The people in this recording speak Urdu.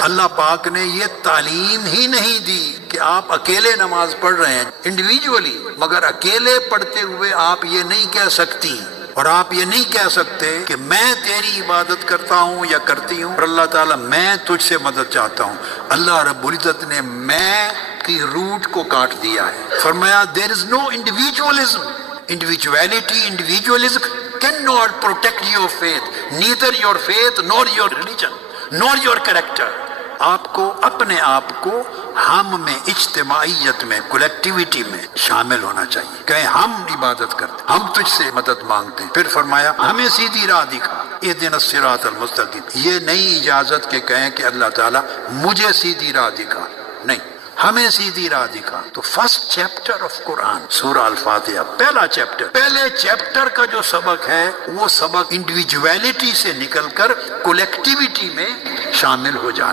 اللہ پاک نے یہ تعلیم ہی نہیں دی کہ آپ اکیلے نماز پڑھ رہے ہیں انڈیویجولی، مگر اکیلے پڑھتے ہوئے آپ یہ نہیں کہہ سکتی اور آپ یہ نہیں کہہ سکتے کہ میں تیری عبادت کرتا ہوں یا کرتی ہوں اور اللہ تعالیٰ میں تجھ سے مدد چاہتا ہوں۔ اللہ رب العزت نے میں کی روٹ کو کاٹ دیا ہے، فرمایا there is no individualism. Individuality, individualism cannot protect your faith, neither your faith nor your religion nor your character. آپ کو اپنے آپ کو ہم میں، اجتماعیت میں، کولیکٹیویٹی میں شامل ہونا چاہیے، کہیں ہم عبادت کرتے، ہم تجھ سے مدد مانگتے ہیں۔ پھر فرمایا ہمیں سیدھی راہ دکھا، اہدنا الصراط المستقیم۔ یہ نئی اجازت کے کہیں کہ اللہ تعالیٰ مجھے سیدھی راہ دکھا، نہیں، ہمیں سیدھی راہ دکھا۔ تو فرسٹ چیپٹر آف قرآن سورہ الفاتحہ، پہلا چیپٹر، پہلے چیپٹر کا جو سبق ہے وہ سبق انڈیویجویلٹی سے نکل کر کولیکٹیویٹی میں شامل ہو جانا۔